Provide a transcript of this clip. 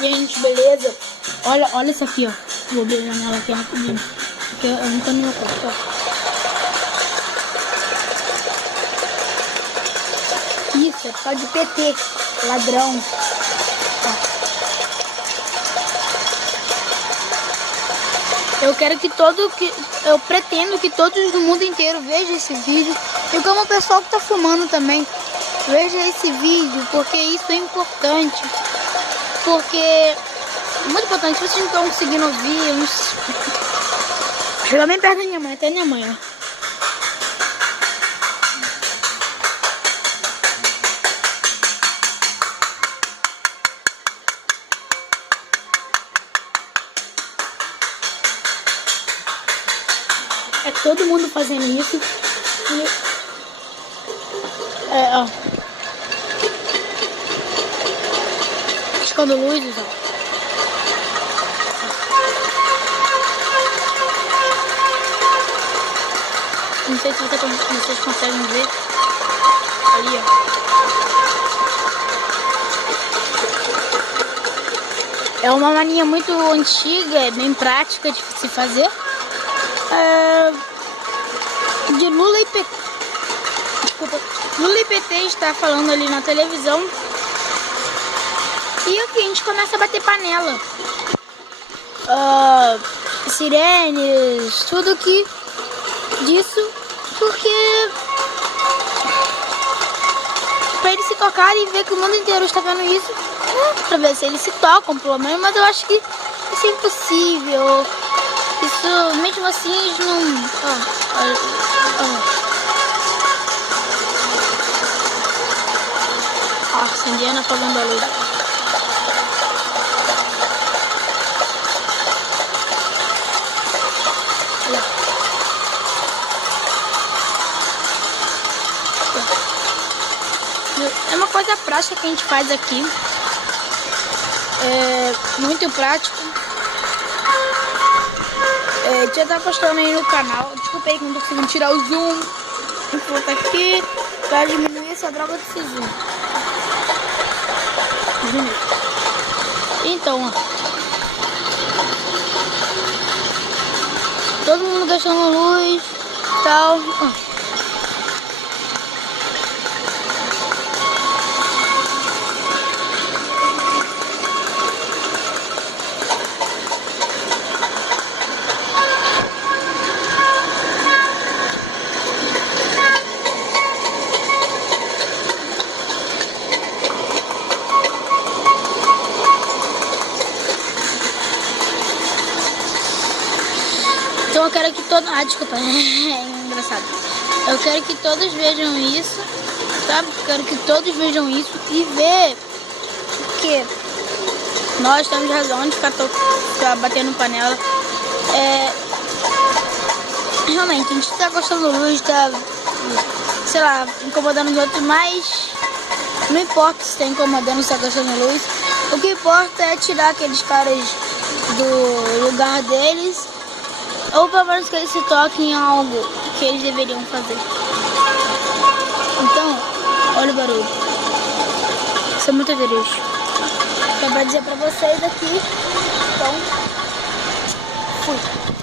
Gente, beleza? Olha isso aqui, ó. Vou beijar nela aqui rapidinho. Porque eu não tô no meu quarto, ó. Isso, é por causa de PT. Ladrão. Ó. Eu pretendo que todos do mundo inteiro vejam esse vídeo. E como o pessoal que tá filmando também, veja esse vídeo, porque isso é importante. Porque é muito importante. Se vocês não estão conseguindo ouvir, eu não sei. Chega bem perto da minha mãe, até minha mãe, ó. É todo mundo fazendo isso. E... ó. Piscando luzes, ó. Não sei se vocês conseguem ver. Ali, ó. É uma mania muito antiga, é bem prática de se fazer. De Lula e PT. Desculpa. Lula e PT está falando ali na televisão. E aqui a gente começa a bater panela. Sirenes, tudo que disso, porque pra eles se tocarem e ver que o mundo inteiro está vendo isso, né? Pra ver se eles se tocam pelo menos, mas eu acho que isso é impossível. Isso, mesmo assim, eles não... acendendo, apagando a luz. É uma coisa prática que a gente faz aqui. É muito prático. Já tá postando aí no canal. Desculpa aí que não tô conseguindo tirar o zoom. Vou botar aqui pra diminuir essa droga desse zoom. Então, ó. Todo mundo gastando luz e tal. Então eu quero que todos... desculpa, é engraçado. Eu quero que todos vejam isso, sabe? Eu quero que todos vejam isso e ver que nós temos razão de ficar batendo panela. Realmente, a gente tá gostando da luz, tá, sei lá, incomodando os outros, mas não importa se tá incomodando, se tá gostando da luz. O que importa é tirar aqueles caras do lugar deles, ou pelo menos que eles se toquem em algo que eles deveriam fazer. Então, olha o barulho. Isso é muito triste. Só pra dizer pra vocês aqui. Então, fui.